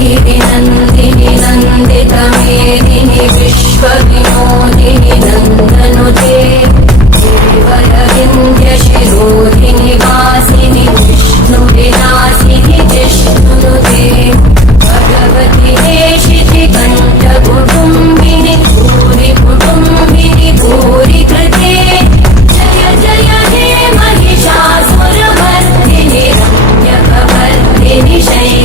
गिरिनन्दिनि नन्दितमेदिनि विश्वविनोदिनि नन्दनुते श्रीवरविन्द्यशिरोधिनि वासिनि विष्णुविलासिनि जिष्णुनुते भगवति हेशिति कण्ठकुटुम्बिनि भूरि कुटुम्बिनि भूरि कृते जय जय हे महिषासुरमर्दिनि रम्यकवर्दिनि शैलसुते